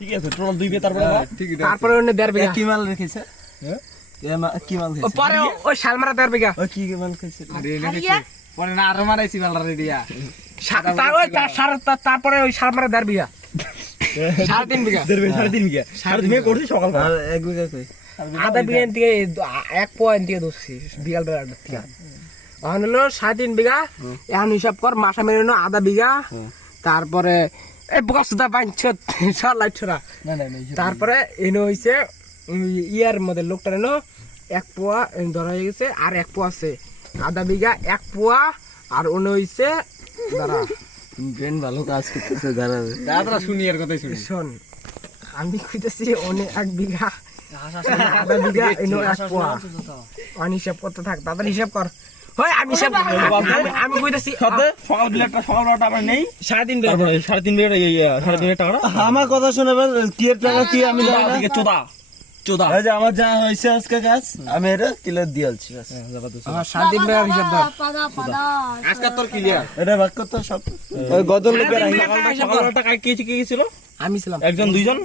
ঠিক আছে টোটাল 2 বিঘা তারপরে তারপরে অন্য 1.5 বিঘা কি মাল রেখেছে? হ্যাঁ কি মাল খেয়েছে? পরে ওই শালমারা 1.5 বিঘা ওই কি মাল খেয়েছে? পরে না আরো মারাইছি বাল রেডিয়া তারপরে ওই শালমারা 1.5 বিঘা 3.5 বিঘা 3.5 বিঘা 3.5 বিঘা করছি সকাল আর 1 বিঘা কই? আধা বিঘা থেকে 1 পয়েন্ট দিয়ে ধরছি বিকাল বেলা থেকে এখন হলো 3.5 বিঘা এখন হিসাব কর মাসা মেরে আধা বিঘা তারপরে এই বক্সটা বাঁধছ সলাই ছড়া তারপরে এনে হইছে ইয়ার মধ্যে লোকটা এনো 1 পোয়া ধরা হয়ে গেছে আর 1 পোয়া আছে আধা বিঘা 1 পোয়া আর অন্য হইছে দাঁড়া ব্রেন ভালো কাজ করতেছে দাঁড়াবে। দাদা শুনি আর কথাই শুনি শোন আমি কইতেছি অনেক 1 বিঘা আধা বিঘা এনো 1 পোয়া হিসাব করতে থাক তাড়াতাড়ি হিসাব কর হয় আমি হিসাব আমি কইতেছি সকাল বেলাটা আমরা নেই 3.5 বিঘা তারপরে 3.5 বিঘা 3.5 বিঘা টাকা আমার কথা শোনাবেন কি এর টাকা কি আমি জানি না। চোদা এই যে আমার যা হইছে আজকে কাজ আমি এটা ক্লিয়ার দিয়েছি বাস। আমার 3.5 বিঘা হিসাব দাও আজকে তোর ক্লিয়ার এটা বাক্য তো সব ওই গদর লোকের সকালবেলা টাকা কে ছিল আমি ছিলাম একজন দুইজন